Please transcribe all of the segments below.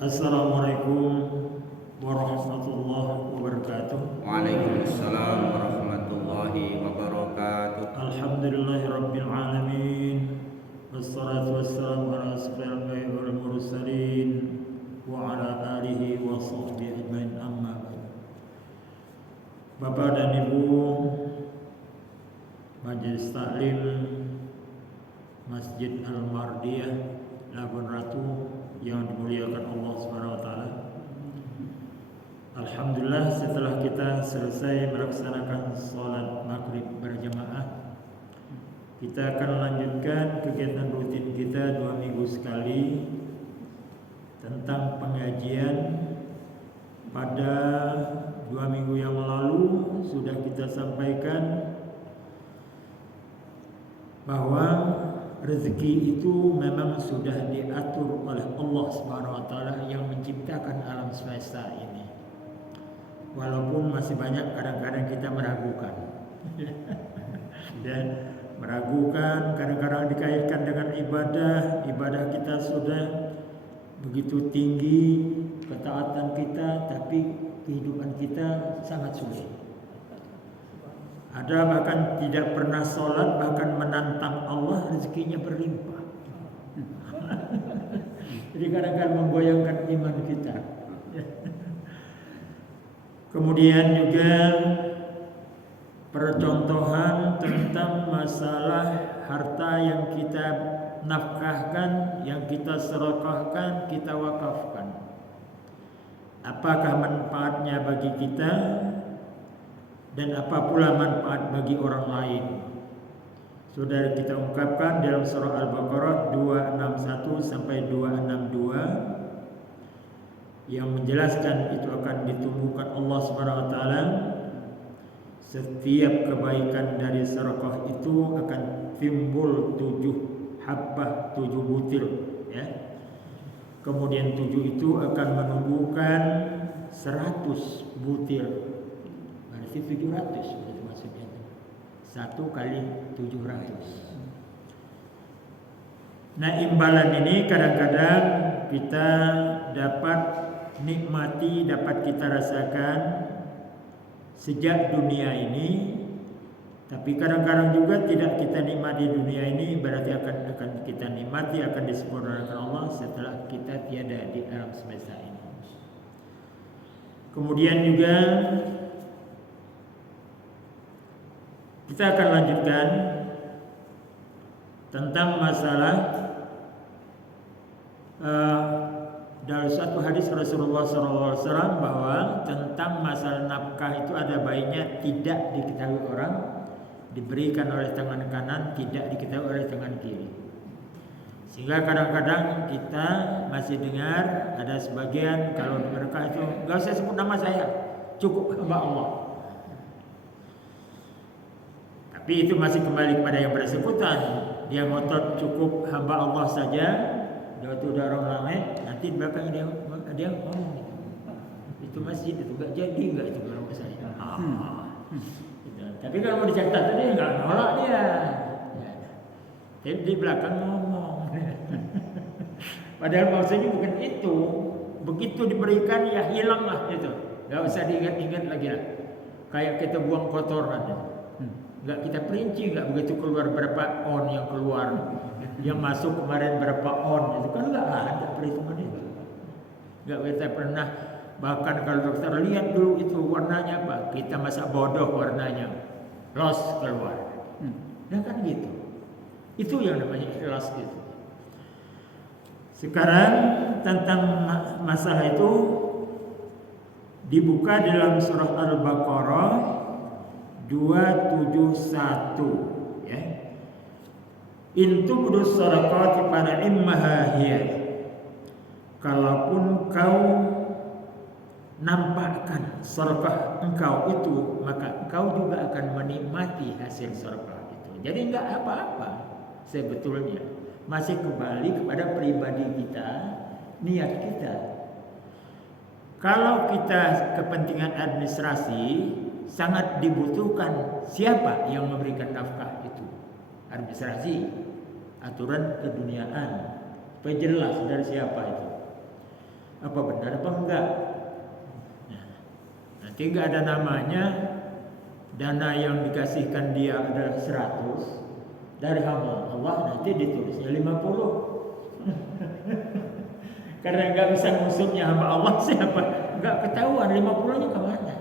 Assalamualaikum warahmatullahi wabarakatuh. Waalaikumsalam warahmatullahi wabarakatuh. Alhamdulillahirabbil alamin. Wassalatu wassalamu ala asyrofil anbiya'i wal mursalin wa ala alihi wa sahbihi ajmain, amma ba'd. Bapak dan Ibu Majelis Taklim Masjid Al-Mardiyah Labuan Ratu yang dimuliakan Allah Subhanahu wa taala. Alhamdulillah, setelah kita selesai melaksanakan sholat maghrib berjamaah, kita akan lanjutkan kegiatan rutin kita 2 minggu sekali tentang pengajian. Pada 2 minggu yang lalu sudah kita sampaikan bahwa rezeki itu memang sudah diatur oleh Allah Subhanahu wa taala yang menciptakan alam semesta ini. Walaupun masih banyak kadang-kadang kita meragukan. Dan meragukan, kadang-kadang dikaitkan dengan ibadah kita sudah begitu tinggi, ketaatan kita, tapi kehidupan kita sangat sulit. Ada bahkan tidak pernah sholat, bahkan menantang Allah, rezekinya berlimpah. Jadi kadang-kadang menggoyangkan iman kita. Kemudian juga percontohan tentang masalah harta yang kita nafkahkan, yang kita sedekahkan, kita wakafkan. Apakah manfaatnya bagi kita? Dan apa pula manfaat bagi orang lain? Sudah kita ungkapkan dalam surah Al-Baqarah 261 sampai 262 yang menjelaskan itu akan ditumbuhkan Allah Subhanahu wa taala. Setiap kebaikan dari sedekah itu akan timbul 7 habbah, 7 butir, ya. Kemudian 7 itu akan menumbuhkan 100 butir. Berarti 700 itu maksudnya. 1 kali 700. Nah, imbalan ini kadang-kadang kita dapat nikmati, dapat kita rasakan sejak dunia ini. Tapi kadang-kadang juga tidak kita nikmati dunia ini, berarti akan kita nikmati, akan disempurnakan Allah setelah kita tiada di alam semesta ini. Kemudian juga kita akan lanjutkan tentang masalah dalam satu hadis Rasulullah SAW bahwa tentang masalah nafkah itu ada baiknya tidak diketahui orang, diberikan oleh tangan kanan, tidak diketahui oleh tangan kiri. Sehingga kadang-kadang kita masih dengar ada sebagian kalau mereka itu gak usah sebut nama saya, cukup hamba Allah. Tapi itu masih kembali kepada yang bersangkutan. Dia ngotot cukup hamba Allah saja. Dia itu udah orang ramai. Nanti di belakang dia ngomong itu masjid itu gak jadi nggak itu orang saya. Gitu. Tapi kalau mau dicatat tadi nggak nolak dia. Tapi di belakang ngomong. Padahal maksudnya bukan itu. Begitu diberikan ya hilanglah itu. Gak usah diingat-ingat lagi lah. Kayak kita buang kotoran. Enggak kita perinci, enggak begitu keluar berapa on yang keluar, yang masuk kemarin berapa on, itu kan enggak ada perhitungan itu. Enggak kita pernah, bahkan kalau dokter lihat dulu itu warnanya apa, kita masa bodoh warnanya, loss keluar. Dan kan gitu. Itu yang namanya ikhlas gitu. Sekarang tentang masalah itu dibuka dalam surah Al-Baqarah 271, ya. In tubdu shadaqati fa immaha hiya. Kalaupun kau nampakkan sedekah engkau itu, maka engkau juga akan menikmati hasil sedekah itu. Jadi enggak apa-apa sebetulnya. Masih kembali kepada pribadi kita, niat kita. Kalau kita kepentingan administrasi sangat dibutuhkan siapa yang memberikan nafkah itu, administrasi, aturan keduniaan, supaya jelas dari siapa itu. Apa benar apa enggak? Nah, nanti enggak ada namanya. Dana yang dikasihkan dia adalah 100 dari hamba Allah, nanti ditulisnya 50. Karena nggak bisa ngusupnya hamba Allah siapa, nggak ketahuan 50-nya kemana.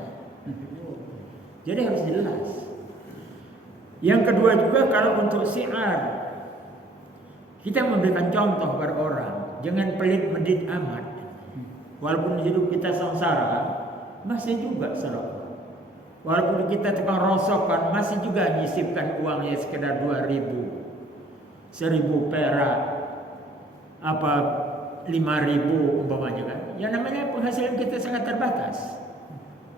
Jadi harus jelas. Yang kedua juga kalau untuk syiar, kita memberikan contoh pada orang, jangan pelit medit amat. Walaupun hidup kita sengsara, masih juga sedekah. Walaupun kita tukang rosokan, masih juga nyisipkan uangnya sekedar 2.000, 1.000 perak, apa 5.000 umpamanya kan. Ya namanya penghasilan kita sangat terbatas.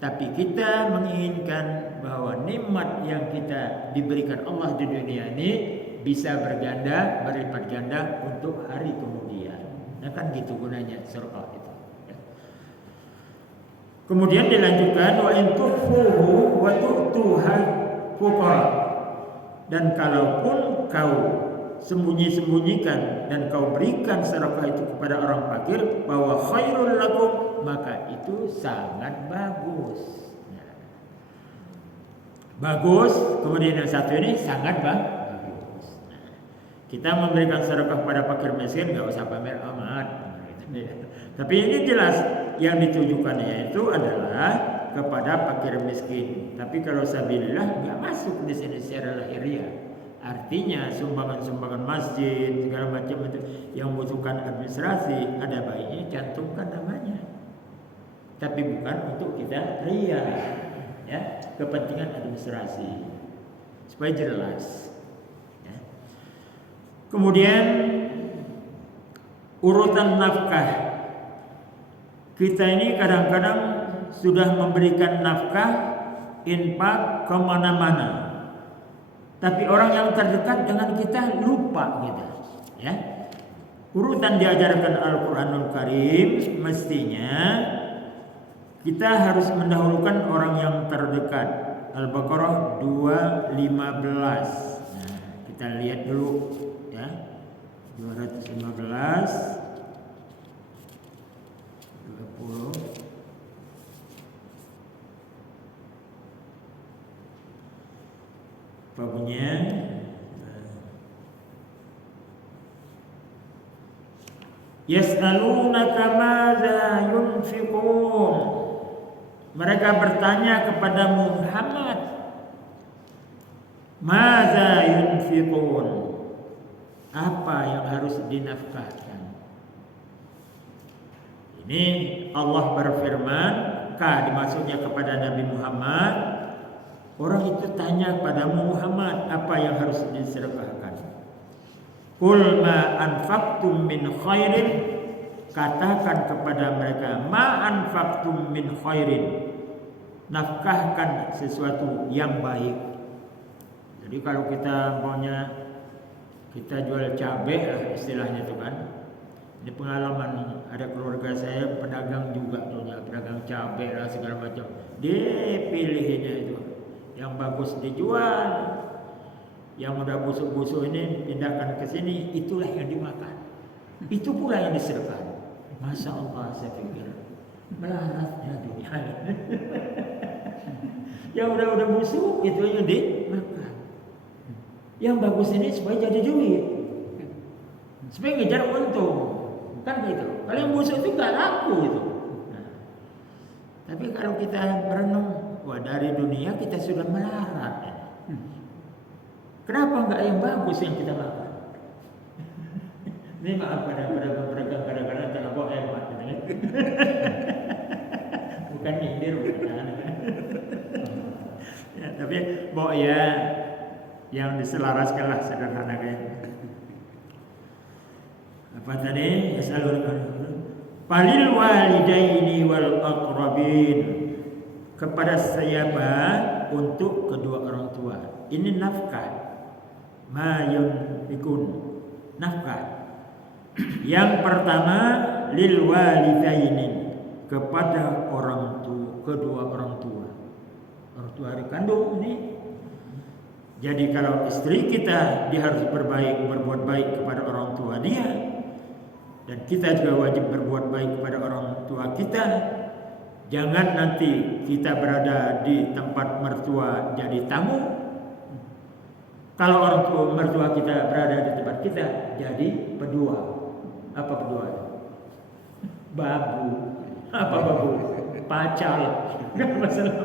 Tapi kita menginginkan bahwa nikmat yang kita diberikan Allah di dunia ini bisa berganda, berlipat ganda untuk hari kemudian. Nah kan gitu gunanya sedekah itu. Kemudian dilanjutkan wa in tukhfuhu wa tu'tuhal fuqara. Dan kalaupun kau sembunyi-sembunyikan dan kau berikan sedekah itu kepada orang fakir, bahwa khairul lakum, maka itu sangat bagus. Nah, bagus. Kemudian yang satu ini sangat bagus. Nah, kita memberikan sedekah pada fakir miskin nggak usah pamer amat. Tapi ini jelas yang ditujukannya itu adalah kepada fakir miskin. Tapi kalau sabilillah nggak masuk di sini secara lahiriah. Artinya sumbangan-sumbangan masjid segala macam itu yang membutuhkan administrasi, ada baiknya cantumkan namanya. Tapi bukan untuk kita ria, ya, kepentingan administrasi supaya jelas. Ya. Kemudian urutan nafkah. Kita ini kadang-kadang sudah memberikan nafkah, infak kemana-mana. Tapi orang yang terdekat dengan kita lupa gitu. Ya. Urutan diajarkan Al-Quranul Karim mestinya kita harus mendahulukan orang yang terdekat. Al-Baqarah 2:15. Nah, kita lihat dulu ya. 215 20 apa bunyinya? Yas'alunaka madza yunfiqun. Mereka bertanya kepada Muhammad, madza yunfiqun, apa yang harus dinafkahkan. Ini Allah berfirman, dimaksudnya kepada Nabi Muhammad. Orang itu tanya kepada Muhammad, apa yang harus disedekahkan. Qul ma anfaqtum min khairin, katakan kepada mereka, ma anfaqtum min khairin, nafkahkan sesuatu yang baik. Jadi kalau kita maunya kita jual cabai lah istilahnya itu kan. Ini pengalaman, ada keluarga saya pedagang juga, pedagang cabai lah segala macam. Dipilihnya itu yang bagus dijual, yang udah busuk-busuk ini pindahkan ke sini, itulah yang dimakan. Itu pula yang disedekahkan. Masya Allah, saya pikir melaratnya dunia. Yang udah busuk itu yang dimakan. Yang bagus ini supaya jadi duit, supaya ngejar untung. Kan gitu. Kalau yang busuk itu gak laku gitu. Nah, tapi kalau kita merenung, wah dari dunia kita sudah melarat. Kenapa nggak yang bagus yang kita makan? Ini maaf pada pedagang kadang-kadang terlalu hemat. Bukan nyindir, bukan. Ya, tapi ya yang diselaraskanlah sederhana kayak. Apa tadi? Falil walidaini wal aqrabin, kepada siapa? Untuk kedua orang tua. Ini nafkah. Ma yunfikun, nafkah. Yang pertama lil walidaini, kepada orang tua, kedua orang tua. Orang tua hari kandung ini. Jadi kalau istri kita, dia harus berbuat baik kepada orang tua dia. Dan kita juga wajib berbuat baik kepada orang tua kita. Jangan nanti kita berada di tempat mertua jadi tamu. Kalau orang tua mertua kita berada di tempat kita jadi pedua. Apa pedua? Babu. Apa babu? Pacal. Enggak masalah.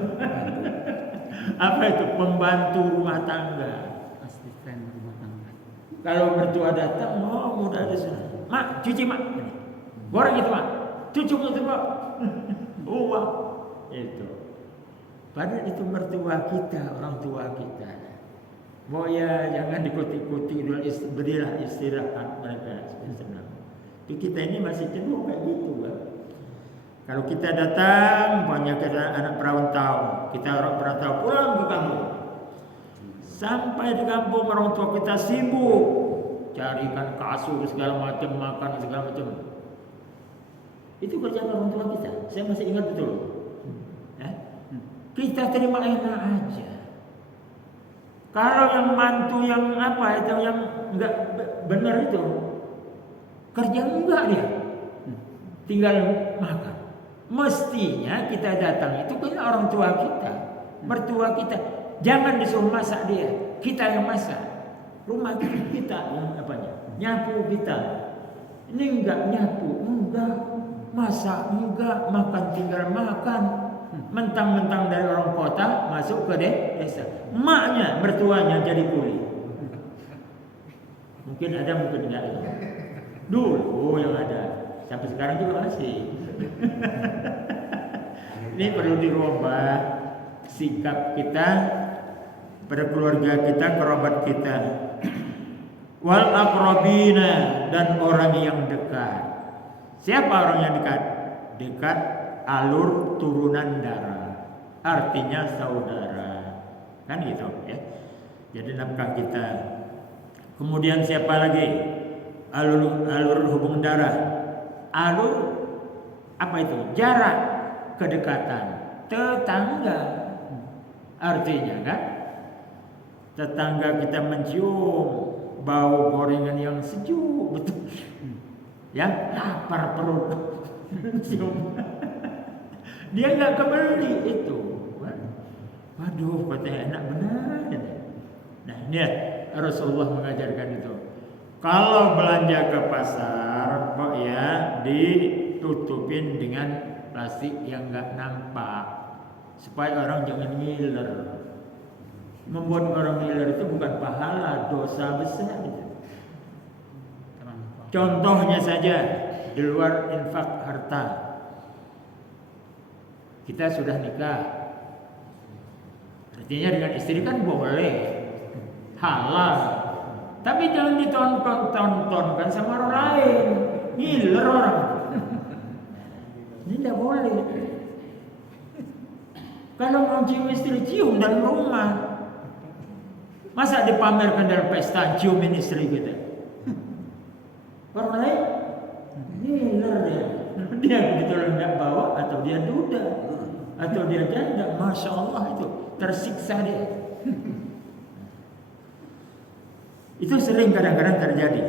Apa itu? Pembantu rumah tangga. Asisten rumah tangga. Kalau mertua datang, oh mudah ada sana. Mak, cuci mak. Goreng itu mak. Cucuk itu mak. Uang. Itu. Padahal itu mertua kita, orang tua kita. Mau ya jangan dikuti-kuti dulu, berilah istirahat mereka senang. Tapi kita ini masih cenderung kayak gitu kan. Kalau kita datang, banyak anak perantau, kita orang perantau pulang ke kampung. Sampai di kampung orang tua kita sibuk carikan kasur segala macam, makan segala macam. Itu kerjaan orang tua kita. Saya masih ingat betul. Ya? Kita terima enak aja. Kalau yang mantu yang apa itu yang enggak benar itu kerja enggak dia, tinggal makan. Mestinya kita datang itu kan orang tua kita, mertua kita. Jangan disuruh masak dia, kita yang masak. Rumah kita yang apanya, nyapu kita. Ini enggak nyapu, enggak masak, enggak makan, tinggal makan. Mentang-mentang dari orang kota masuk ke desa. Emaknya, mertuanya jadi kuli. Mungkin ada, mungkin enggak ada. Dulu yang ada, sampai sekarang juga masih. Ini perlu dirubah sikap kita pada keluarga kita, kerabat kita. Wal aqrabina, dan orang yang dekat. Siapa orang yang dekat? Dekat alur turunan darah, artinya saudara, kan gitu ya. Jadi nafkah kita. Kemudian siapa lagi? Alur hubung darah. Alur apa itu? Jarak, kedekatan, tetangga. Artinya kan, tetangga kita mencium bau gorengan yang sejuk betul, ya lapar perut, cium. Dia nggak kebeli itu. Waduh, katanya enak benar. Nah, ini Rasulullah mengajarkan itu. Kalau belanja ke pasar, kok ya ditutupin dengan plastik yang nggak nampak, supaya orang jangan ngiler. Membuat orang ngiler itu bukan pahala, dosa besar itu. Contohnya saja di luar infak harta. Kita sudah nikah, artinya dengan istri kan boleh, halal. Tapi jangan ditonton-tontonkan sama orang lain, ngiler orang. Ini tidak boleh. Kalau mau cium istri, cium dalam rumah. Masa dipamerkan dalam pesta ciumin istri kita? Orang lain ngiler dia. Dia kebetulan tidak bawa, atau dia duda, atau dia janda. Masya Allah, itu tersiksa dia. Itu sering kadang-kadang terjadi.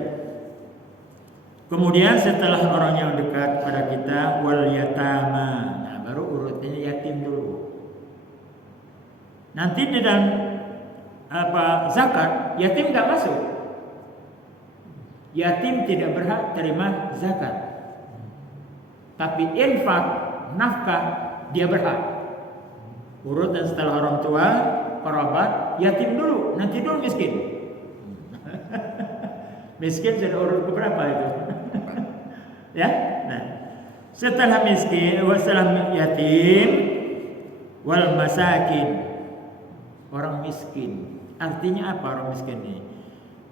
Kemudian setelah orang yang dekat pada kita, wal yatama. Nah, baru urutnya yatim dulu. Nanti di dalam zakat, yatim nggak masuk. Yatim tidak berhak terima zakat. Tapi infak, nafkah, dia berhak. Urutan setelah orang tua, kerabat, yatim dulu, nanti dulu miskin. Miskin sudah urut keberapa itu? Ya, nah, setelah miskin, setelah yatim, wal masakin, orang miskin. Artinya apa orang miskin ini?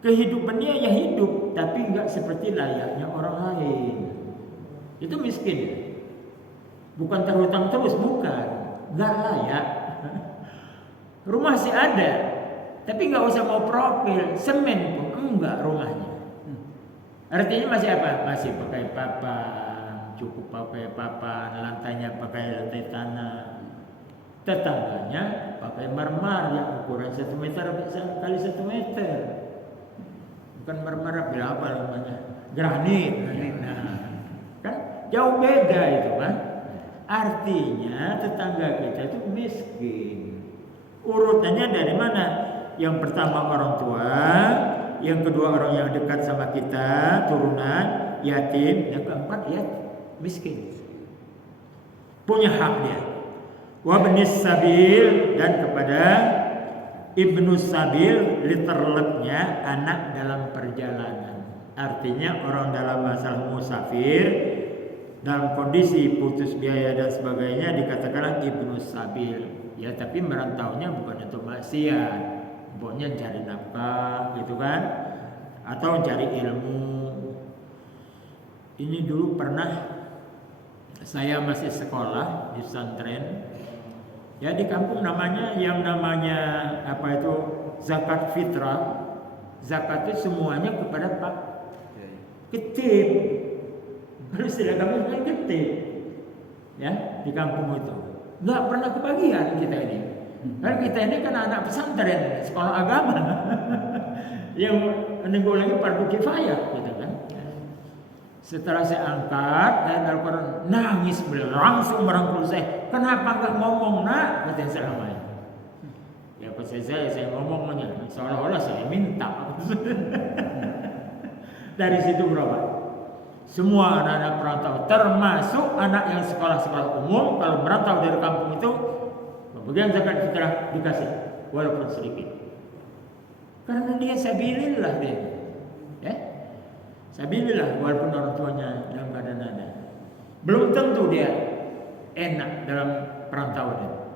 Kehidupannya ya hidup, tapi enggak seperti layaknya orang lain. Itu miskin. Bukan terhutang terus, bukan. Enggak layak. Rumah sih ada, tapi enggak usah mau profil, semen pun enggak rumahnya. Artinya masih apa? Masih pakai papan, cukup pakai papan, lantainya pakai lantai tanah. Tetangganya pakai marmer yang ukuran 1 meter kali 1 meter. Bukan marmer, apa namanya? Granit. Nah, Jauh beda itu kan. Artinya tetangga kita itu miskin. Urutannya dari mana? Yang pertama orang tua, yang kedua orang yang dekat sama kita, turunan, yatim, yang keempat ya miskin. Punya hak dia. Wa ibnis sabil, dan kepada ibnu sabil, literletnya anak dalam perjalanan. Artinya orang dalam masalah musafir, dalam kondisi putus biaya dan sebagainya dikatakan ibnu sabil. Ya, tapi merantaunya bukan untuk maksiat, pokoknya cari nafkah gitu kan, atau cari ilmu. Ini dulu pernah saya masih sekolah di pesantren. Ya, di kampung namanya apa itu zakat fitrah. Zakat itu semuanya kepada Pak Ketip. Kalau istilah kami kan ketip. Ya, di kampung itu nggak pernah kebagian kita ini. Karena kita ini kan anak pesantren, sekolah agama. Yang menunggu lagi fardu kifayah gitu kan. Setelah saya angkat dan Al-Quran, nangis beliau, langsung merangkul saya. Kenapa nggak ngomong nak? Kata saya lamanya. Ya pas saya ngomongnya, seolah-olah saya minta. Dari situ berapa? Semua anak-anak perantau, termasuk anak yang sekolah-sekolah umum, kalau merantau dari kampung itu, bagian zakat fitrah dikasih, walaupun sedikit. Karena dia sabilillah dia, ya, sabilillah walaupun orang tuanya dalam keadaan ada. Belum tentu dia enak dalam perantauan.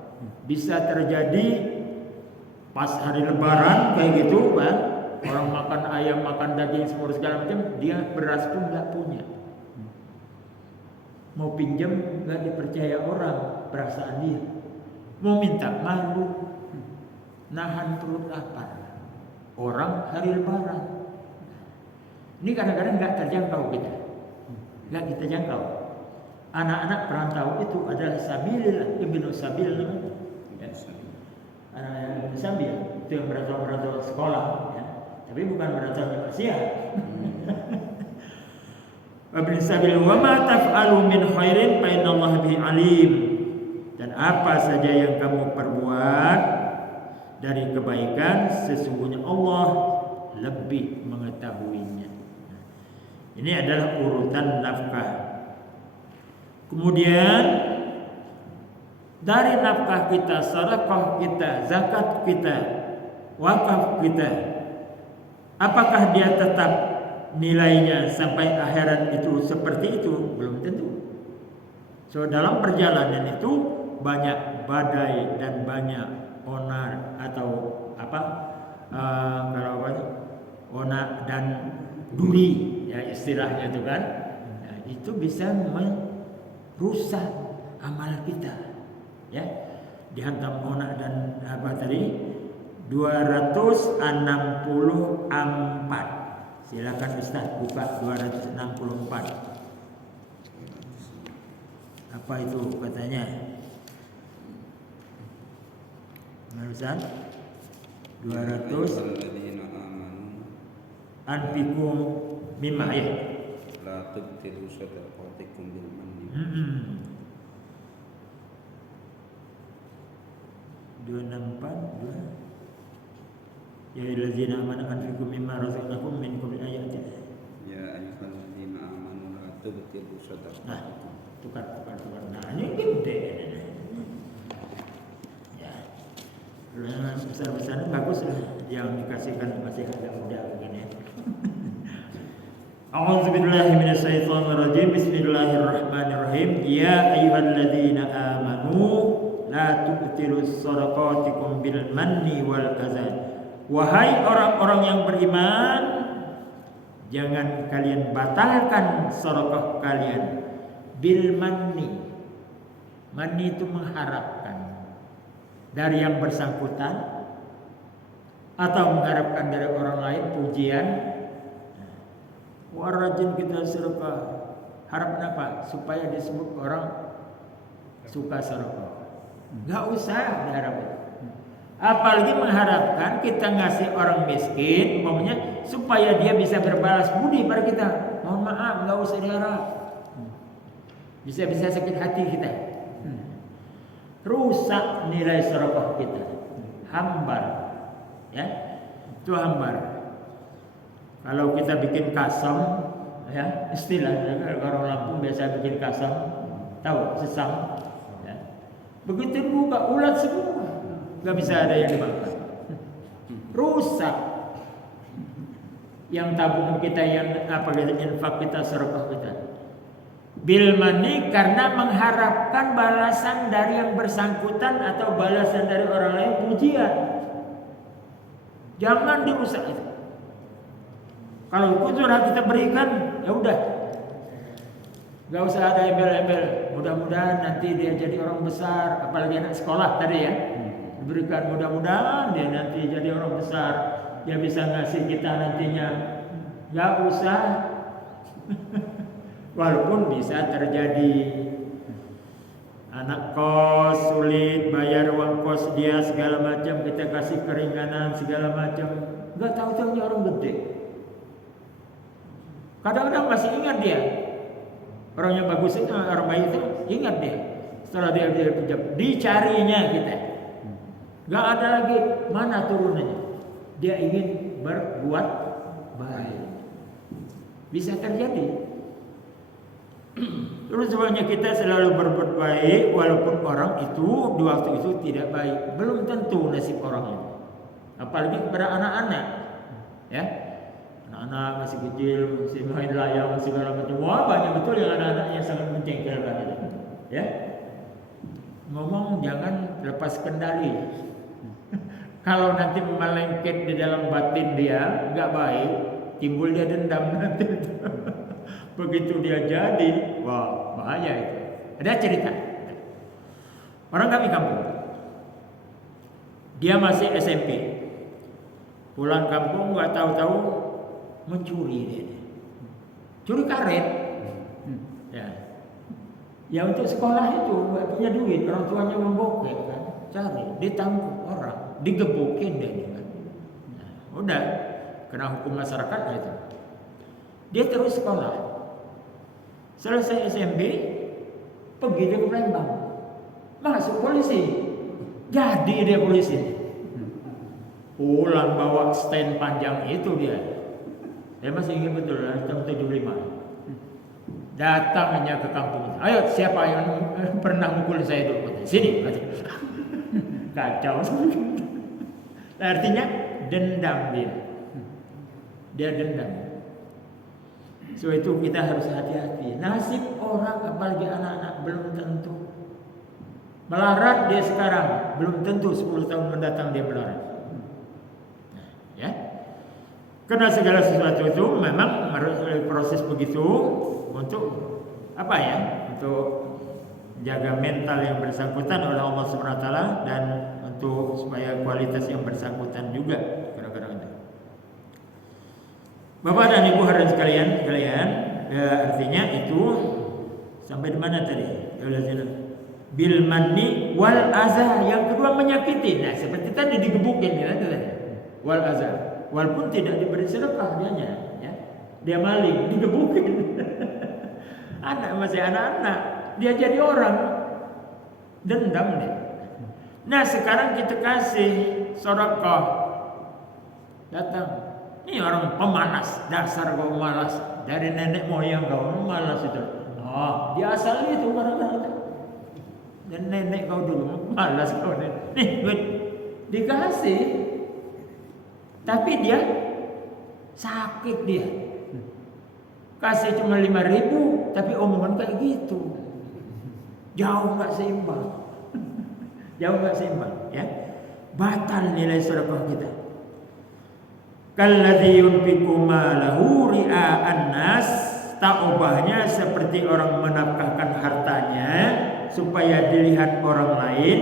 Bisa terjadi pas hari Lebaran kayak gitu, kan? Orang makan ayam, makan daging, semua segala macam, dia beras pun nggak punya. Mau pinjam nggak dipercaya orang, perasaan dia. Mau minta malu, nahan perut lapar. Orang hari Lebaran. Ini kadang-kadang nggak terjangkau kita, nggak kita jangkau. Anak-anak perantau itu adalah sabilillah, ibnu sabil namanya. Anak-anak ibnu sabil itu yang merantau sekolah. Ya. Tapi bukan merantau maksiat. Wabni sabil wa ma taf'alu min khairin fa innallaha bihi alim. Dan apa saja yang kamu perbuat dari kebaikan, sesungguhnya Allah lebih mengetahuinya. Ini adalah urutan nafkah. Kemudian dari nafkah kita, sedekah kita, zakat kita, wakaf kita, apakah dia tetap nilainya sampai akhirat itu seperti itu? Belum tentu. So dalam perjalanan itu banyak badai dan banyak onar atau onar dan duri, ya istilahnya itu kan. Nah, itu bisa merusak amal kita. Ya, dihantam onar dan 264. Silakan Ustaz buka 264. Apa itu katanya? Ustaz 200 anfikum mimma ya. La tubtilu shadaqatikum bil manni. 264 Ya ayyuhallazina amanu anfiqu mimma razaqnakum min qabli an ya'tiya. Ya ayyuhallazina amanu la tubtilu shadaqatikum. Nah, tukar. Nah, ini gede. Ya. Besar-besarnya bagus lah. Yang dikasihkan masih agak muda begini. A'udzubillahi minasyaitonirrajim. Bismillahirrahmanirrahim. Ya ayyuhallazina amanu la tubtilu shadaqatikum bil manni wal adza. Wahai orang-orang yang beriman, jangan kalian batalkan sedekah kalian bil manni. Manni itu mengharapkan dari yang bersangkutan atau mengharapkan dari orang lain pujian. Wah, rajin kita sedekah. Harapan apa? Supaya disebut orang suka sedekah. Enggak usah diharapkan. Apalagi mengharapkan kita ngasih orang miskin, umpamanya supaya dia bisa berbalas budi pada kita. Mohon maaf, nggak usah diharap. Bisa-bisa sakit hati kita. Rusak nilai sedekah kita. Hambar. Ya. Itu hambar. Kalau kita bikin kasam, ya, istilahnya kalau orang Lampung biasa bikin kasam, tahu sesam. Ya. Begitu buka ulat semua, nggak bisa ada yang dimakan. Rusak. Yang tabung kita, yang apa kita infak kita, sedekah kita. Bil mani karena mengharapkan balasan dari yang bersangkutan atau balasan dari orang lain, pujian. Jangan dirusak itu. Kalau itu sudah kita berikan, ya udah. Gak usah ada embel-embel. Mudah-mudahan nanti dia jadi orang besar, apalagi anak sekolah tadi ya. Diberikan mudah-mudahan dia nanti jadi orang besar, dia bisa ngasih kita nantinya. Gak usah. Walaupun bisa terjadi anak kos sulit bayar uang kos dia segala macam, kita kasih keringanan segala macam. Gak tahu-tahunya orang gede. Kadang-kadang masih ingat dia. Orang yang bagus itu, orang baik itu ingat dia. Setelah dia pinjam, dicarinya kita. Gak ada lagi mana turunannya. Dia ingin berbuat baik. Bisa terjadi. Terus sebenarnya kita selalu berbuat baik walaupun orang itu di waktu itu tidak baik. Belum tentu nasib orang itu. Apalagi kepada anak-anak. Ya. Anak-anak masih kecil, masih main layang, segala macam. Wah, banyak betul yang anak-anak yang sangat menjengkelkan itu. Ya. Ngomong jangan lepas kendali. Kalau nanti melengket di dalam batin dia nggak baik, timbul dia dendam nanti. Begitu dia jadi, wah bahaya itu. Ada cerita. Orang kami kampung. Dia masih SMP. Pulang kampung nggak tahu-tahu mencuri dia. Curi karet. Ya. Ya untuk sekolah itu nggak punya duit, orang tuanya membokek kan. Cari, ditangkap orang, digebukin dia kan. Nah, udah kena hukum masyarakat itu. Dia terus sekolah. Selesai SMP, pergi dia ke Palembang, masuk polisi, jadi dia polisi. Pulang bawa stand panjang itu dia. Saya masih ingat betul, tahun 75. Datang hanya ke kampung. Ayo, siapa yang pernah mukul saya dulu? Sini, kacau. Artinya dendam dia. Dia dendam. So itu kita harus hati-hati. Nasib orang apalagi anak-anak belum tentu. Melarat dia sekarang, belum tentu 10 tahun mendatang dia melarat. Ya. Karena segala sesuatu itu memang harus proses begitu untuk apa ya? Untuk jaga mental yang bersangkutan oleh Allah Subhanahu wa taala dan untuk supaya kualitas yang bersangkutan juga kadang-kadang itu. Bapak dan Ibu hadirin sekalian, ya, artinya itu sampai di mana tadi? Bil manni wal azah, yang kedua menyakiti. Nah, seperti tadi digebukin ya tadi. Wal azah. Walaupun tidak diberi sedekah dianya, ya. Dia maling, digebukin. Masih anak-anak, dia jadi orang dendam dia. Nah, sekarang kita kasih sedekah. Datang. Ini orang pemalas, dasar kau malas. Dari nenek moyang kau malas itu. Oh, dia asal itu kadang-kadang itu. Dan nenek kau dulu malas kau nih. Dikasih. Tapi dia sakit dia. Kasih cuma 5.000, tapi omongan kayak gitu. Jauh nggak seimbang. Jauh nggak seimbang, ya. Batal nilai sedekah kita. Kalladzi yunfiqu malahu ria'an nas, tak ubahnya seperti orang menafkahkan hartanya supaya dilihat orang lain,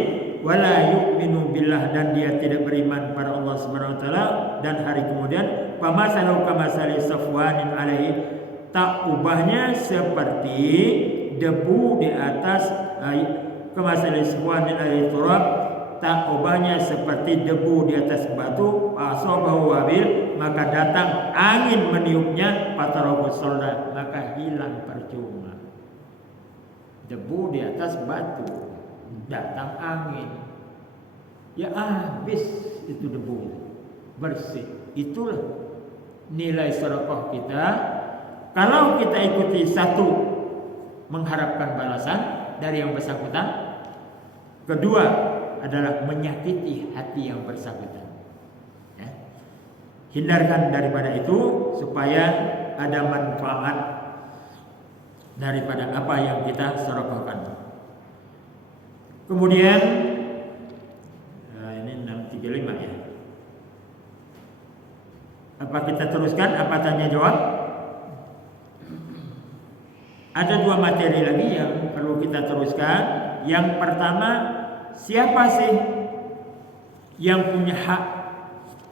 wala yu'minu billah, dan dia tidak beriman pada Allah Subhanahu wa taala dan hari kemudian. Pamasalu kamasali safwanin alaihi, tak ubahnya seperti debu di atas kamasali safwanin alaihi turab, tak ubahnya seperti debu di atas batu. Asabahu wabil, maka datang angin meniupnya, fatarahu solda, maka hilang percuma. debu di atas batu, datang angin, ya habis itu debu, bersih. Itulah nilai sedekah kita. Kalau kita ikuti satu, mengharapkan balasan dari yang bersangkutan. Kedua adalah menyakiti hati yang bersangkutan. Ya. Hindarkan daripada itu supaya ada manfaat daripada apa yang kita sedekahkan. Kemudian ini 635 ya. Apa kita teruskan? Apa tanya jawab? Ada dua materi lagi yang perlu kita teruskan. Yang pertama, siapa sih yang punya hak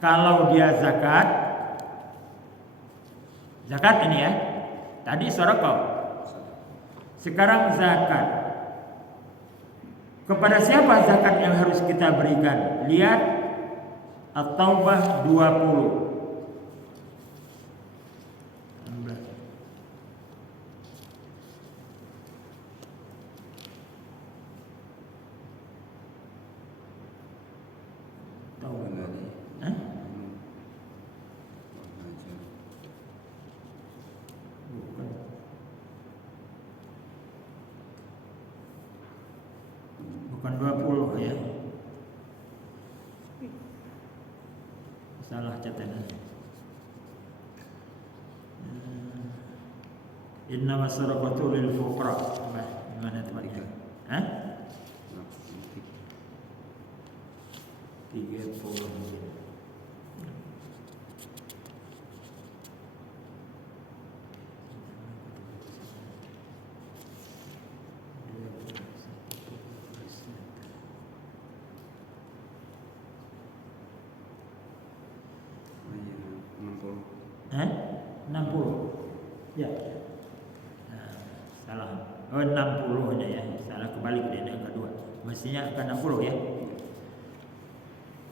kalau dia zakat? Zakat ini ya. Tadi sedekah. Sekarang zakat. Kepada siapa zakat yang harus kita berikan? Lihat At-Taubah 20. Bukan 20 ya. Salah catatan. Innamas sadaqatu lil fuqara. Gimana tempatnya? Hah? 30. Hah? 60. Ya. Nah, salah. Oh 60 aja ya. Salah kebalik dia yang kedua. Mestinya akan 60 ya.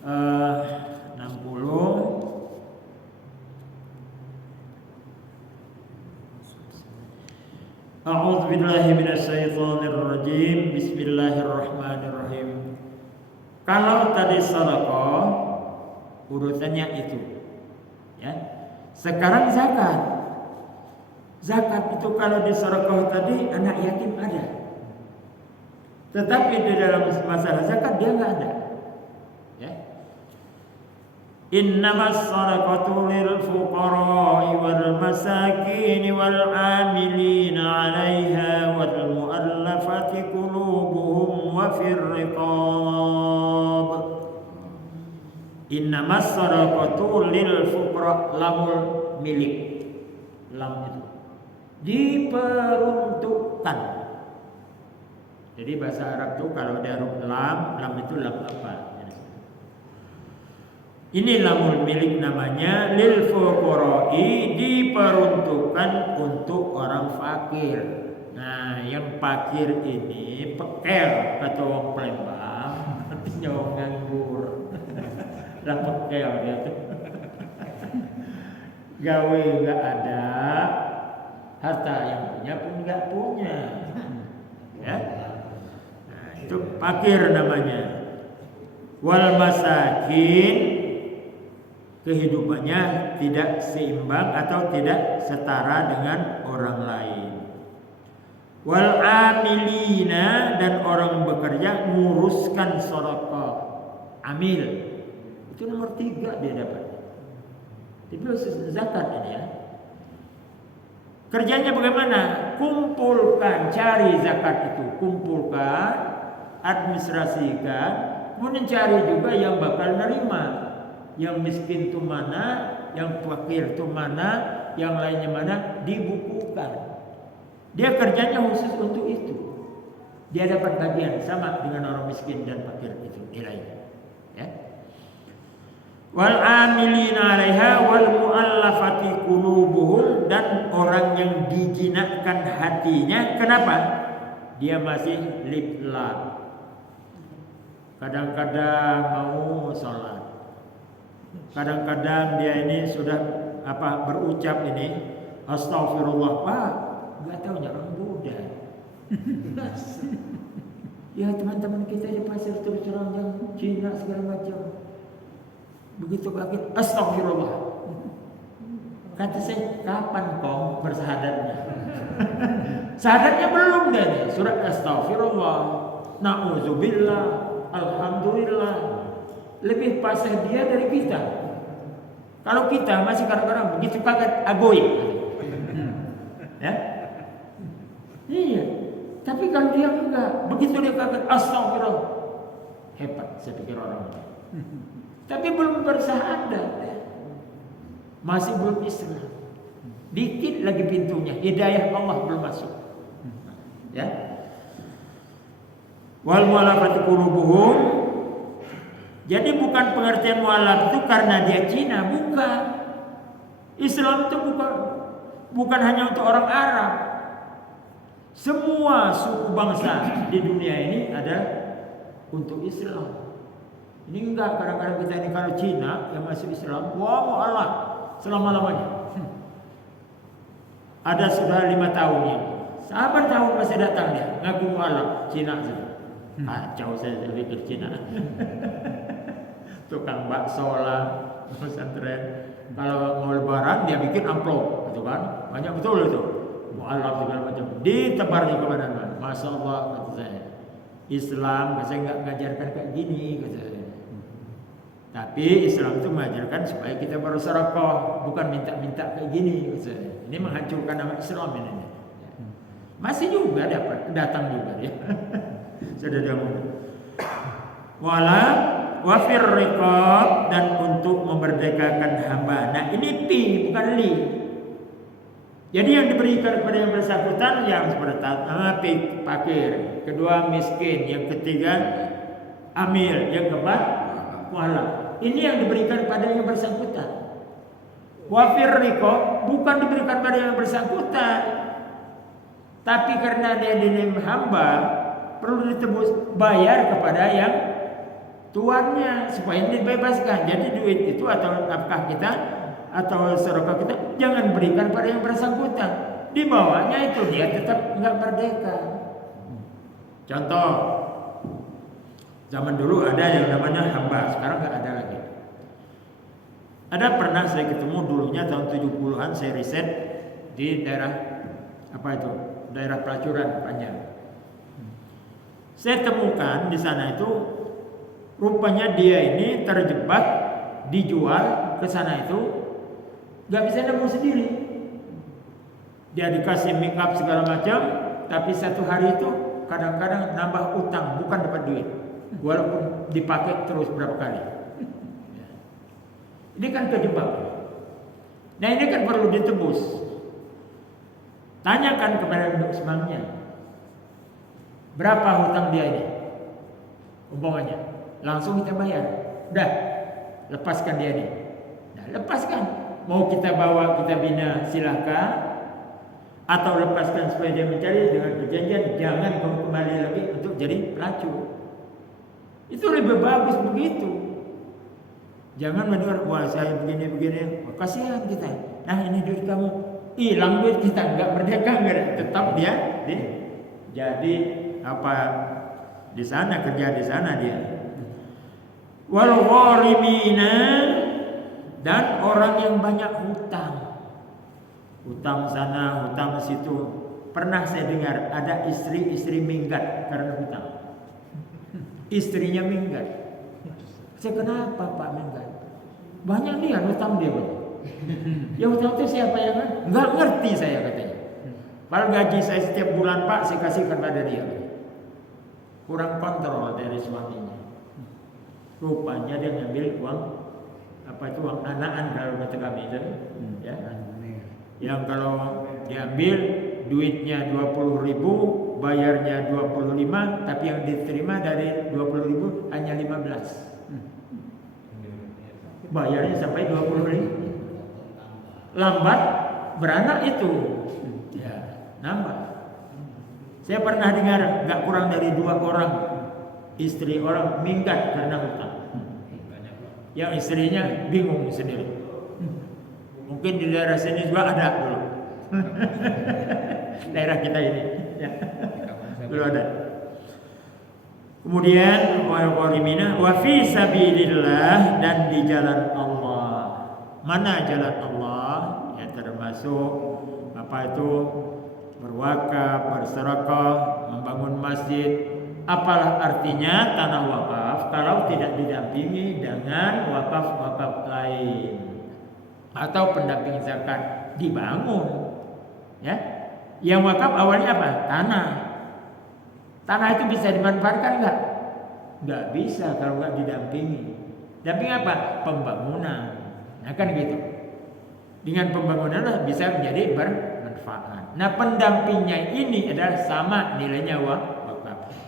60. A'udzu billahi minasyaitonir rajim. Bismillahirrahmanirrahim. Kalau tadi sedekah urutannya itu. Ya. Sekarang zakat. Zakat itu kalau disedekah tadi anak yatim ada. Tetapi di dalam masalah zakat dia enggak ada. Ya. Innamas sadaqatu lil fuqara'i wal masakin wal 'amilina 'alaiha wal mu'allafati qulubuhum wa fir riqab. Innamas sadaqatu lil fuqara, lamul milik. Lam itu diperuntukkan. Jadi bahasa Arab itu kalau ada huruf lam itu lam apa? Ini lamul milik namanya, lil fuqara'i, diperuntukkan untuk orang fakir. Nah, yang fakir ini pekel kata orang Palembang, artinya orang nganggur. Lah pekel dia tuh. Gawe enggak ada, harta yang punya pun enggak punya. Ya. Nah, itu fakir namanya. Wal masakin, kehidupannya tidak seimbang atau tidak setara dengan orang lain. Wal amilina, dan orang bekerja nguruskan sedekah. Amil itu nomor 3 dia dapat. Itu zakat ini ya. Kerjanya bagaimana? Kumpulkan, cari zakat itu, kumpulkan, administrasikan, kemudian cari juga yang bakal nerima. Yang miskin itu mana, yang fakir itu mana, yang lainnya mana, dibukukan. Dia kerjanya khusus untuk itu. Dia dapat bagian sama dengan orang miskin dan fakir itu nilainya. Ya. Wal amilina 'alaiha wal mu'allafati qulubuhum, dan orang yang dijinakkan hatinya. Kenapa? Dia masih lip-lap. Kadang-kadang mau sholat. Kadang-kadang dia ini sudah berucap ini astagfirullah, Pak, enggak tahunya orang Buddha. Ya teman-teman kita di pasar terus terang yang Cina segala macam. Begitu kaget, astagfirullah. Kata saya, kapan kau bersahadatnya? Sahadatnya belum deh nih. Surat astagfirullah, na'udzubillah, alhamdulillah. Lebih fasih dia dari kita. Kalau kita masih kadang-kadang begitu kaget, agoy. Ya? Iya. Tapi kalau dia enggak, begitu dia kaget, astagfirullah. Hebat, saya pikir orang ini. Tapi belum bersahadat. Masih belum Islam. Dikit lagi pintunya, hidayah Allah belum masuk. Ya. Wal mu'allafati qulubuhum. Jadi bukan pengertian mu'allaf itu karena dia Cina, bukan. Islam itu bukan hanya untuk orang Arab. Semua suku bangsa di dunia ini ada untuk Islam. Ini enggak, kadang-kadang kita ini kalau Cina yang masuk Islam, wah mu'allaf selama-lamanya. Ada sudah 5 tahun ini. Sabar tahun masih datang dia, ngaku mu'allaf Cina saja. Kacau saya pikir Cina. Tukang bakso lah, pesantren. Kalau mau lebaran dia bikin amplop, gitu kan? Banyak betul itu. Mu'allaf segala macam. Ditebar di kemana-mana. Masya Allah kata saya. Islam, saya nggak ngajarkan kayak gini kata saya. Tapi Islam itu mengajarkan supaya kita bersedekah, bukan minta-minta kayak gini kata saya. Ini menghancurkan nama Islam ini. Masih juga datang juga dia. Sudah dia ngomong. Wala wafir riqab, dan untuk memerdekakan hamba. Nah ini pi bukan li. Jadi yang diberikan kepada yang bersangkutan yang pertama fakir, kedua miskin, yang ketiga amil, yang keempat mu'allaf. Ini yang diberikan kepada yang bersangkutan. Wafir riqab bukan diberikan pada yang bersangkutan, tapi karena dia dinamakan hamba, perlu ditebus bayar kepada yang tuannya supaya dibebaskan. Jadi duit itu atau nafkah kita atau sedekah kita jangan berikan pada yang bersangkutan. Di bawahnya itu dia tetap nggak merdeka. Contoh, zaman dulu ada yang namanya hamba, sekarang nggak ada lagi. Ada pernah saya ketemu dulunya tahun 70-an saya riset di daerah apa itu? Daerah Pelacuran Panjang. Saya temukan di sana itu rupanya dia ini terjebak dijual ke sana itu nggak bisa nemu sendiri. Dia dikasih make up segala macam, tapi satu hari itu kadang-kadang nambah utang, bukan dapat duit, walaupun dipakai terus berapa kali. Ini kan terjebak. Nah ini kan perlu ditebus. Tanyakan kepada induk semangnya, berapa hutang dia ini? Umpamanya, langsung kita bayar. Udah, lepaskan dia ini. Nah, lepaskan. Mau kita bawa, kita bina, silakan. Atau lepaskan supaya dia mencari dengan perjanjian, jangan kembali lagi untuk jadi pelacur. Itu lebih bagus begitu. Jangan mendengar, wah saya begini-begini, kasihan kita. Nah ini duit kamu, hilang duit kita, nggak merdeka, tetap dia jadi apa di sana, kerja di sana dia. Wal gharimina, dan orang yang banyak hutang. Hutang sana, hutang situ. Pernah saya dengar ada istri minggat karena hutang. Istrinya minggat. Saya kenapa Pak minggat? Banyak dia hutang dia. Ya hutang itu siapa yang nggak ngerti saya katanya. Padahal gaji saya setiap bulan Pak saya kasih kepada dia. Kurang kontrol dari suaminya. Rupanya dia ngambil uang apa itu uang anakan kalau kata kami itu, ya. Yang kalau diambil duitnya 20.000, bayarnya 25, tapi yang diterima dari 20.000 hanya 15. Bayarnya sampai 20.000. Lambat beranak itu, ya nambah. Saya pernah dengar nggak kurang dari 2 orang istri orang minggat karena hutang. Yang istrinya bingung sendiri. Mungkin di daerah sini juga ada dulu. Daerah kita ini. Ya. belum ada. Kemudian wa fi sabilillah, dan di jalan Allah. Mana jalan Allah? Ya termasuk apa itu? Berwakaf, bersedekah, membangun masjid. Apalah artinya tanah wakaf kalau tidak didampingi dengan wakaf-wakaf lain atau pendamping zakat dibangun. Ya, yang wakaf awalnya apa? Tanah. Tanah itu bisa dimanfaatkan enggak? Enggak bisa kalau enggak didampingi. Damping apa? Pembangunan. Nah kan gitu. Dengan pembangunan bisa menjadi bermanfaat. Nah pendampingnya ini adalah sama nilainya wakaf.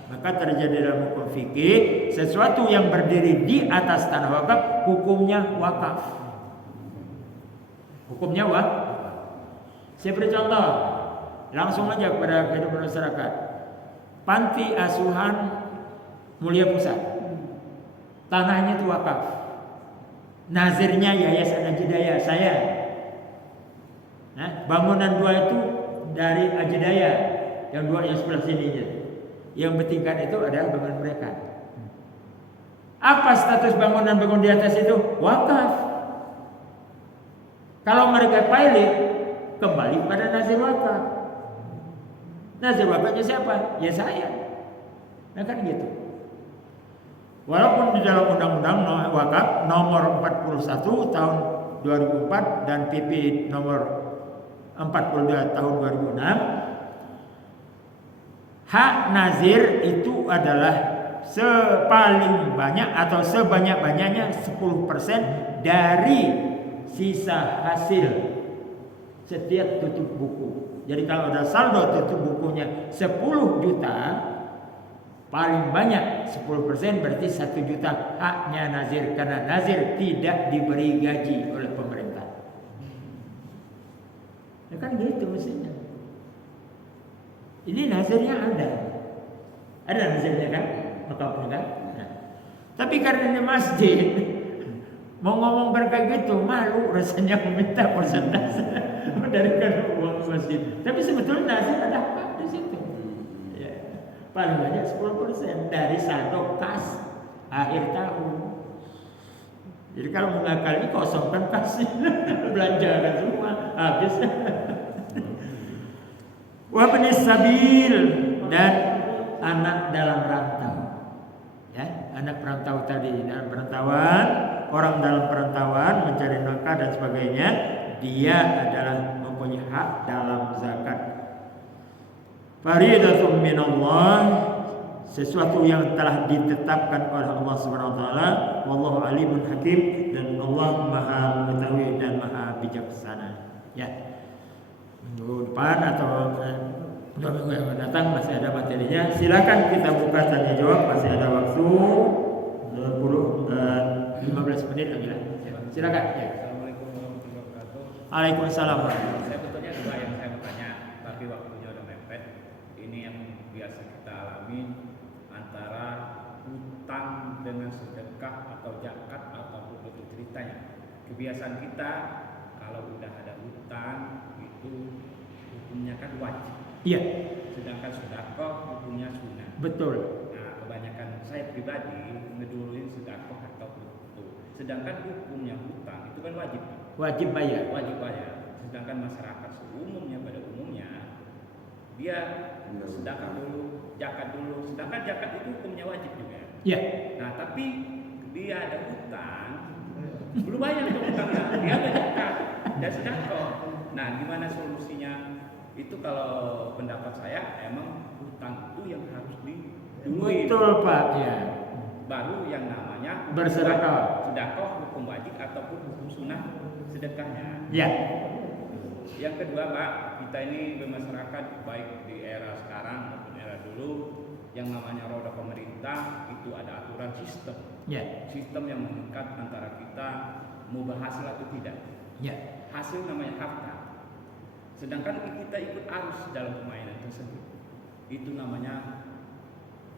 Maka terjadi dalam hukum fikih sesuatu yang berdiri di atas tanah wakaf hukumnya wakaf. Hukumnya wakaf. Saya beri contoh langsung aja kepada kehidupan masyarakat. Panti asuhan Mulia Pusat, tanahnya itu wakaf. Nazirnya Yayasan Ajedaya saya. Nah, bangunan dua itu dari Ajedaya, yang dua yang sebelah sininya. Yang bertingkat itu adalah bangunan mereka. Apa status bangunan-bangunan di atas itu? Wakaf. Kalau mereka pilot, kembali pada nazir wakaf. Nazir wakafnya siapa? Ya saya. Nah kan gitu. Walaupun di dalam Undang-Undang Wakaf nomor 41 tahun 2004 dan PP nomor 42 tahun 2006, hak nazir itu adalah sepaling banyak atau sebanyak-banyaknya 10% dari sisa hasil setiap tutup buku. Jadi kalau ada saldo tutup bukunya 10 juta, paling banyak 10% berarti 1 juta haknya nazir, karena nazir tidak diberi gaji oleh pemerintah. Ya kan gitu mestinya. Ini nazirnya ada nazirnya kan, wakafnya kan. Nah, tapi karena ini masjid, mau ngomong berkayak gitu malu rasanya meminta persentase dari uang masjid. Tapi sebetulnya nazir ada hak di situ. Ya, paling banyak 10% dari saldo kas akhir tahun. Jadi kalau mengakal ini kosongkan kasnya, belanjakan semua habis. Wabnis sabil, dan anak dalam rantau. Ya, anak perantau tadi dalam perantauan, orang dalam perantauan mencari nafkah dan sebagainya, dia adalah mempunyai hak dalam zakat. Fariidatun minallah, sesuatu yang telah ditetapkan oleh Allah Subhanahu wa taala. Wallahu alimun hakim, dan Allah Maha mengetahui dan Maha bijaksana. Ya. Minggu depan atau 2 minggu yang akan datang masih ada materinya. Silakan kita buka tanya jawab, masih ada waktu 15 menit lagi lah. Silakan. Ya. Assalamualaikum warahmatullahi wabarakatuh. Waalaikumsalam. Saya betulnya dua yang saya mau tanya, tapi waktunya udah mepet. Ini yang biasa kita alami antara hutang dengan sedekah atau zakat ataupun itu ceritanya. Kebiasaan kita kalau udah ada hutang itu hukumnya kan wajib. Iya. Sedangkan sedekah hukumnya sunnah. Betul. Nah, kebanyakan saya pribadi ngeduluin sedekah atau itu. Sedangkan hukumnya hutang itu kan wajib. Wajib bayar. Wajib bayar. Sedangkan masyarakat umumnya pada umumnya dia sedekah dulu, zakat dulu. Sedangkan zakat itu hukumnya wajib juga. Iya. Nah, tapi dia ada hutang, belum bayar tuh hutangnya. Dia ada zakat dan sedekah. Nah, gimana solusinya? Itu kalau pendapat saya emang hutang itu yang harus diduit. Betul Pak. Ya. Baru yang namanya Bersedekah. sedekah hukum wajib ataupun hukum sunnah sedekahnya. Ya. Yang kedua Pak, kita ini bermasyarakat baik di era sekarang maupun era dulu, yang namanya roda pemerintah itu ada aturan sistem. Ya. Sistem yang mengikat antara kita mau berhasil atau tidak. Ya. Hasil namanya harta. Sedangkan kita ikut arus dalam permainan tersebut. Itu namanya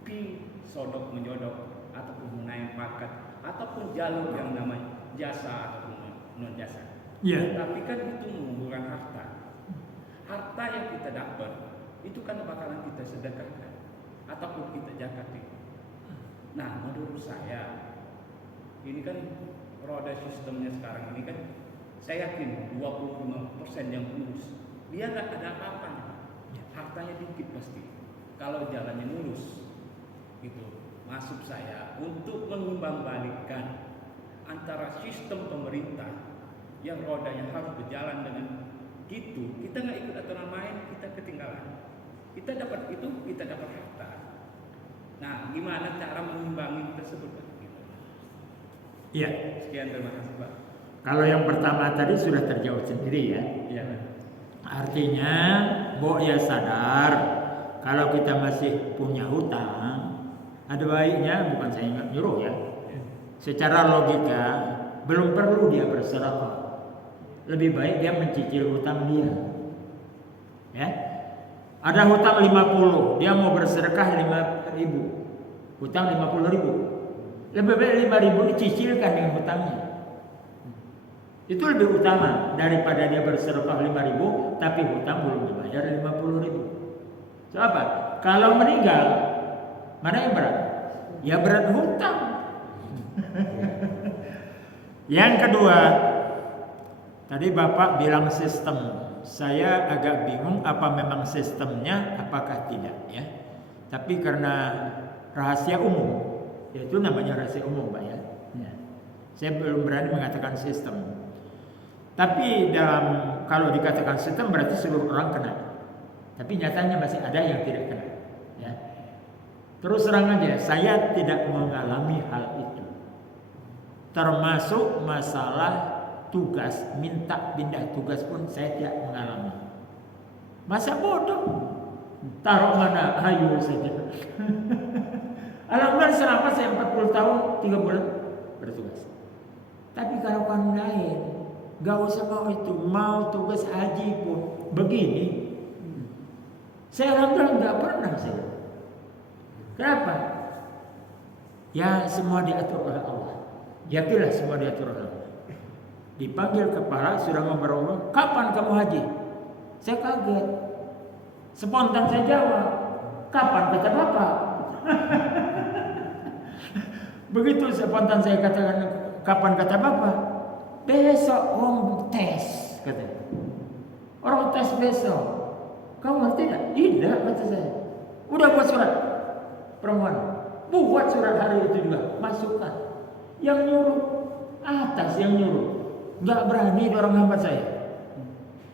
pi sodok menjodok ataupun menaik paket ataupun jalur yang namanya jasa ataupun non jasa. Ya. Tapi kan itu mengumpulkan harta. Harta yang kita dapat itu kan bakalan kita sedekahkan. ataupun kita zakati. Nah, menurut saya ini kan roda sistemnya sekarang ini kan saya yakin 25% yang lulus dia nggak ada apa-apanya, hartanya dikit pasti. Kalau jalannya mulus, gitu. Maksud saya untuk mengimbangbalikan antara sistem pemerintah yang rodanya harus berjalan dengan gitu, kita nggak ikut aturan main, kita ketinggalan. Kita dapat itu, kita dapat harta. Nah, gimana cara mengimbangi tersebut? Gitu. Iya. Sekian, terima kasih Pak. Kalau yang pertama tadi sudah terjawab sendiri ya. Iya. Artinya, Mbok ya sadar kalau kita masih punya hutang, ada baiknya, bukan saya nggak nyuruh ya. Secara logika belum perlu dia bersedekah. Lebih baik dia mencicil hutang dia. Ya. Ada hutang 50, dia mau bersedekah 5.000. Hutang 50.000. Lebih baik 5.000 dicicilkan dengan hutangnya. Itu lebih utama daripada dia bersedekah 5.000 tapi hutang belum dibayar 50.000. So apa? Kalau meninggal, mana yang berat? Ya berat hutang. Yang kedua, tadi Bapak bilang sistem. Saya agak bingung apa memang sistemnya, apakah tidak ya. Tapi karena rahasia umum, yaitu namanya rahasia umum Pak ya. Saya belum berani mengatakan sistem. Tapi kalau dikatakan sistem berarti seluruh orang kena. Tapi nyatanya masih ada yang tidak kena. Ya. Terus terang aja, saya tidak mengalami hal itu. Termasuk masalah tugas, minta pindah tugas pun saya tidak mengalami. Masa bodoh? Taruh mana hayu saja. Alhamdulillah selama saya 40 tahun 3 bulan bertugas. Tapi kalau kan lain, gak usah mau itu, mau tugas haji pun begini. Saya alhamdulillah gak pernah saya. Kenapa? Ya semua diatur oleh Allah. Yakinlah semua diatur oleh Allah. Dipanggil kepala sudah ngobrol, kapan kamu haji? Saya kaget. Spontan saya jawab, kapan kata Bapak? Begitu spontan saya katakan, kapan kata Bapak? Besok tes katanya. Orang tes besok. Kamu ngerti tidak? Tidak kata saya. Udah buat surat permohonan. Buat surat hari itu juga, masukkan. Yang nyuruh atas yang nyuruh. Nggak berani orang hambat saya.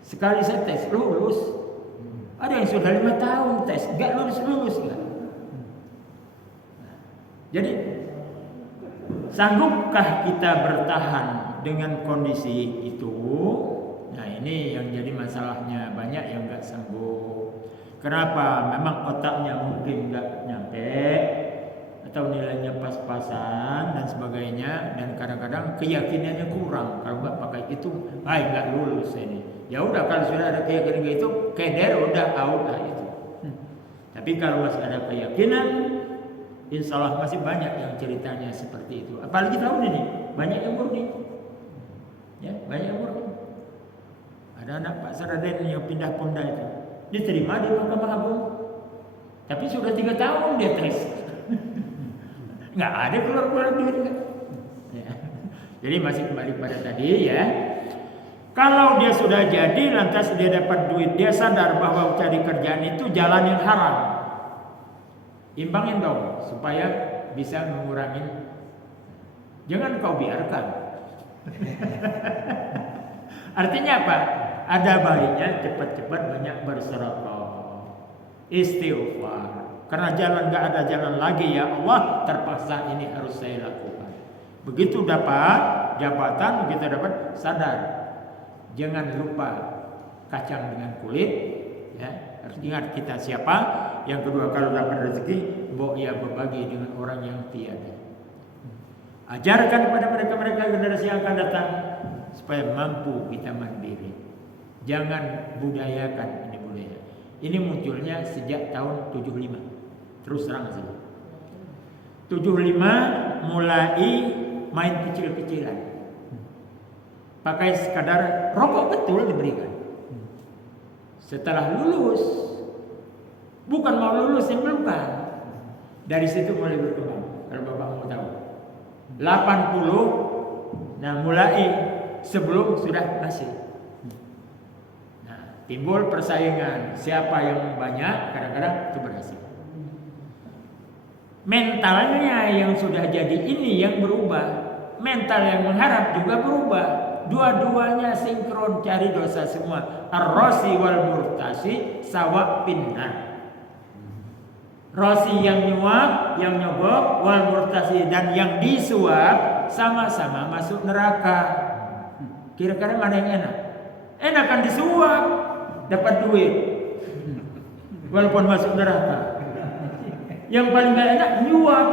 Sekali saya tes lulus. Ada yang sudah 5 tahun tes, nggak lulus nggak. Jadi sanggupkah kita bertahan dengan kondisi itu? Nah ini yang jadi masalahnya, banyak yang nggak sanggup. Kenapa? Memang otaknya mungkin nggak nyampe, atau nilainya pas-pasan dan sebagainya, dan kadang-kadang keyakinannya kurang. Kalau nggak pakai itu, nggak lulus ini. Ya udah, kalau sudah ada keyakinan itu, keder udah out lah itu. Tapi kalau masih ada keyakinan, insya Allah masih banyak yang ceritanya seperti itu. Apalagi tahun ini banyak yang murni, ya banyak yang murni. Ada anak Pak Saraden yang pindah Ponda itu, diterima di Mahkamah Agung, tapi sudah 3 tahun dia tes. Nggak ada keluar duit ya. Jadi masih kembali pada tadi ya. Kalau dia sudah jadi lantas dia dapat duit, dia sadar bahwa cari kerjaan itu jalan yang haram. Imbangin dong supaya bisa mengurangi. Jangan kau biarkan. Artinya apa? Ada baiknya cepat-cepat banyak bersedekah, istighfar. Karena jalan gak ada jalan lagi ya Allah, terpaksa ini harus saya lakukan. Begitu dapat jabatan, begitu dapat sadar. Jangan lupa kacang dengan kulit, ya. Harus ingat kita siapa. Yang kedua, kalau dapat rezeki, mbok ya berbagi dengan orang yang tiada. Ajarkan kepada mereka generasi yang akan datang supaya mampu kita mandiri. Jangan budayakan ini budaya. Ini munculnya sejak tahun 75. Terus terang saja. 75 mulai main kecil-kecilan. Pakai sekadar rokok betul diberikan. Setelah lulus, bukan mau lulus yang bukan. Dari situ mulai berkembang. Kalau Bapak mau tahu. 80, nah mulai sebelum sudah ngasih. Nah, timbul persaingan. Siapa yang banyak, kadang-kadang itu berhasil. Mentalnya yang sudah jadi ini yang berubah. Mental yang mengharap juga berubah. Dua-duanya sinkron, cari dosa semua. Ar-rasi wal murtasi sawa pinnar. Rasi yang nyuap, yang nyogok, wal murtasi dan yang disuap sama-sama masuk neraka. Kira-kira mana yang enak? Enakan disuap, dapat duit. Walaupun masuk neraka. Yang paling gak enak nyuap.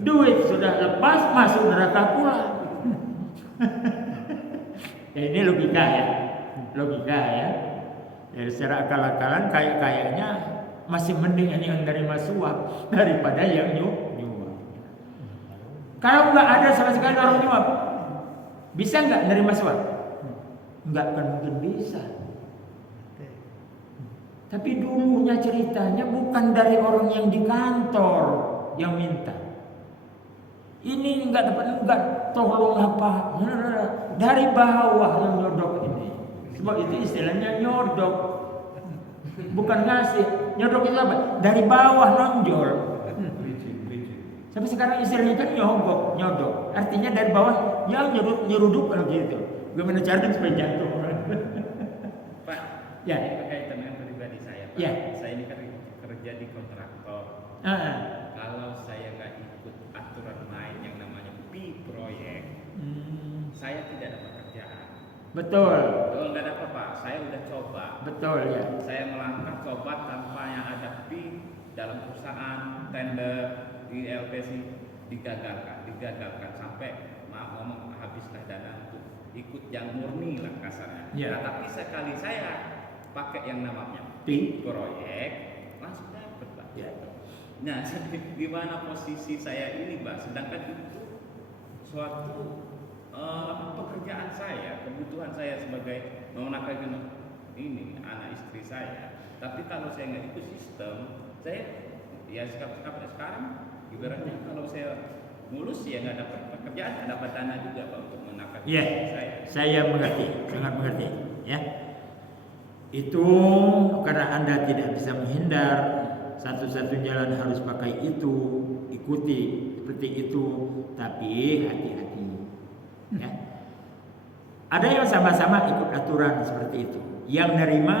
Duit sudah lepas, masuk neraka pula. Ya, ini logika ya. Logika ya. Jadi secara akal-akalan kayaknya masih mending ini yang nerima suap daripada yang nyuap. Kalau nggak ada sama sekali orang nyuap, bisa nggak nerima suap? Nggak akan mungkin bisa. Tapi dulunya ceritanya bukan dari orang yang di kantor yang minta. Ini nggak dapat, enggak, tolong apa? Dari bawah yang nyodok ini. Sebab itu istilahnya nyodok. Bukan ngasih. Nyodok itu apa? Dari bawah nonjol. Sampai sekarang istilahnya kan nyodok. Artinya dari bawah yang nyeruduk kalau gitu. Gimana caranya supaya jatuh? Pak, ya. Ini berkaitan dengan pribadi saya, Pak. Ya. Saya ini kan kerja di kontraktor. Kalau saya nggak ikut aturan main yang namanya P-proyek, saya tidak dapat kerjaan. Betul. Kalau nggak dapat, Pak, saya udah coba. Betul ya. Saya melangkah coba tanpa yang ada P dalam perusahaan, tender di LPC digagalkan sampai ngomong habislah dana untuk ikut yang murni lah kasarnya. Ya. Nah, tapi sekali saya pakai yang namanya P proyek langsung dapat, Pak. Ya. Nah, gimana posisi saya ini, Pak? Sedangkan itu suatu pekerjaan saya, kebutuhan saya sebagai menafkahi ini anak istri saya. Tapi kalau saya nggak ikut sistem, saya ya sekarang ibaratnya kalau saya mulus ya nggak dapat pekerjaan, nggak dapat dana juga, Pak, untuk menafkahi saya. Saya mengerti, sangat mengerti. Ya, itu karena Anda tidak bisa menghindar. Satu-satunya jalan harus pakai itu, ikuti seperti itu. Tapi hati-hati. Ya. Ada yang sama-sama ikut aturan seperti itu. Yang nerima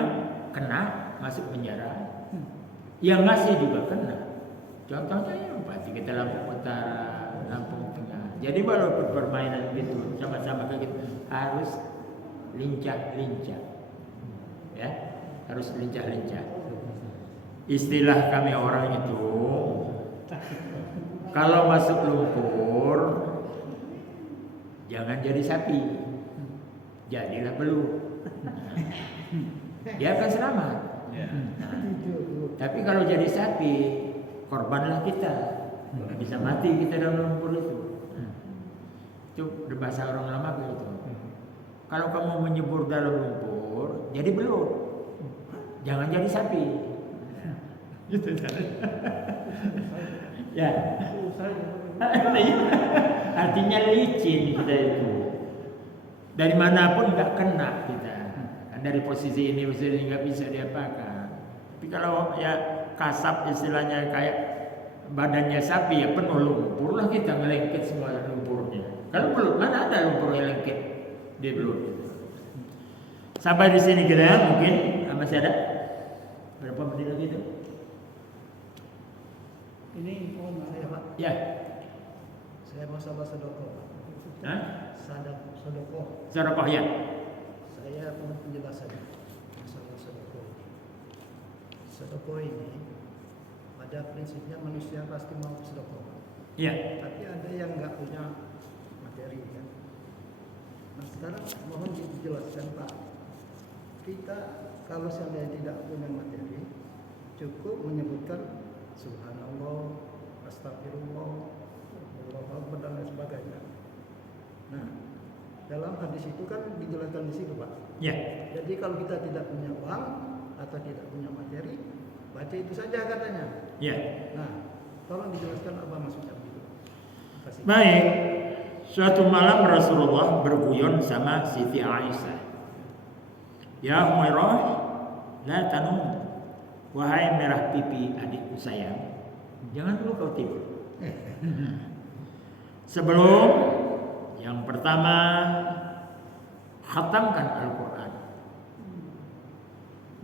kena masuk penjara. Yang ngasih juga kena. Contohnya ya pasti kita Lampung Utara, Lampung Tengah. Jadi walaupun permainan itu sama-sama kayak gitu, harus lincah-lincah. Ya, harus lincah-lincah. Istilah kami orang itu, kalau masuk lumpur, jangan jadi sapi, jadilah belut. Dia akan selamat. Nah, tapi kalau jadi sapi, korbanlah kita. Bisa mati kita dalam lumpur itu. Itu bahasa orang lama begitu. Kalau kamu menyebur dalam lumpur, jadi belut. Jangan jadi sapi. Gitu. Ya. Artinya licin kita itu. Dari manapun nggak kena kita. Dari posisi ini nggak bisa diapakan. Tapi kalau ya kasap istilahnya kayak badannya sapi ya penuh lumpur lah kita ngelengket semua lumpurnya. Kalau belut mana ada lumpur yang lengket di belut. Sampai di sini kita mungkin masih ada berapa menit lagi itu? Ini info saya, Pak. Ya. Saya masalah sedekah. Sedekah. Sedekah ya. Saya punya penjelasan masalah sedekah. Sedekah ini pada prinsipnya manusia pasti mau sedekah. Iya. Tapi ada yang nggak punya materi kan. Nah sekarang mohon dijelaskan Pak. Kita kalau seandainya tidak punya materi, cukup menyebutkan Subhanallah, Astagfirullah, Allahu Akbar dan lain sebagainya. Nah, dalam hadis itu kan dijelaskan di situ, Pak. Ya. Jadi kalau kita tidak punya uang atau tidak punya materi, baca itu saja katanya. Ya. Nah, tolong dijelaskan apa maksudnya begitu. Terima kasih. Baik. Suatu malam Rasulullah berguyon sama Siti Aisyah. Ya Humairah, la tanum. Wahai merah pipi adikku sayang, jangan dulu kau tidur. Sebelum yang pertama khatamkan Al-Quran.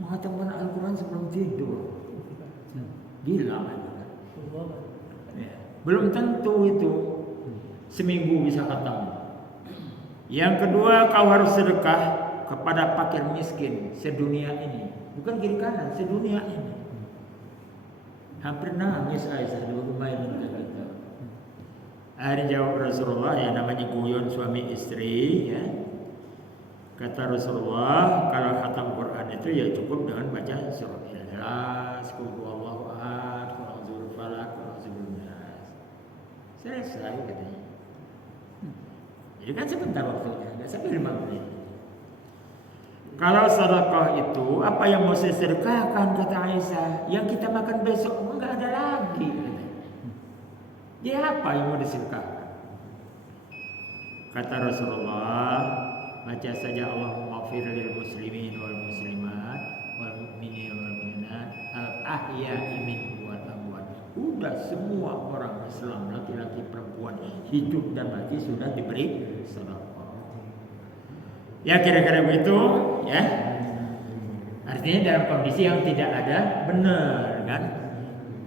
Menghatamkan Al-Quran sebelum tidur. Gila kan? Ya. Belum tentu itu seminggu bisa khatam. Yang kedua, kau harus sedekah kepada fakir miskin sedunia ini. Bukan kiri kanan, sedunia ini. Hampir nangis Aisyah dulu main kata. Akhirnya jawab Rasulullah, ya namanya guyon suami istri ya. Kata Rasulullah, kalau khatam Quran itu ya cukup dengan baca surah Ikhlas, Qul huwallahu ahad, Qul a'udzu falaq, Qul a'udzu binnas. Selesai katanya. Jadi kan sebentar waktunya, enggak sampai 5 menit. Kalau sedekah itu apa yang mau saya sedekahkan kata Aisyah, yang kita makan besok enggak ada lagi. Dia apa yang mau disedekahkan? Kata Rasulullah, baca saja Allahumma ighfir lil muslimin wal muslimat wal mu'minin wal mu'minat al ahya'i minhum wal amwat. Udah semua orang Islam laki-laki perempuan hidup dan mati sudah diberi sedekah. Ya kira-kira begitu ya. Artinya dalam kondisi yang tidak ada benar kan.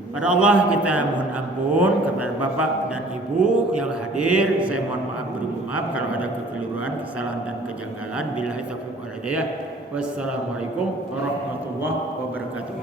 Pada Allah kita mohon ampun kepada Bapak dan Ibu yang hadir. Saya mohon maaf beribu maaf kalau ada kekeliruan, kesalahan dan kejanggalan. Billahi taufiq wal hidayah. Wassalamualaikum warahmatullahi wabarakatuh.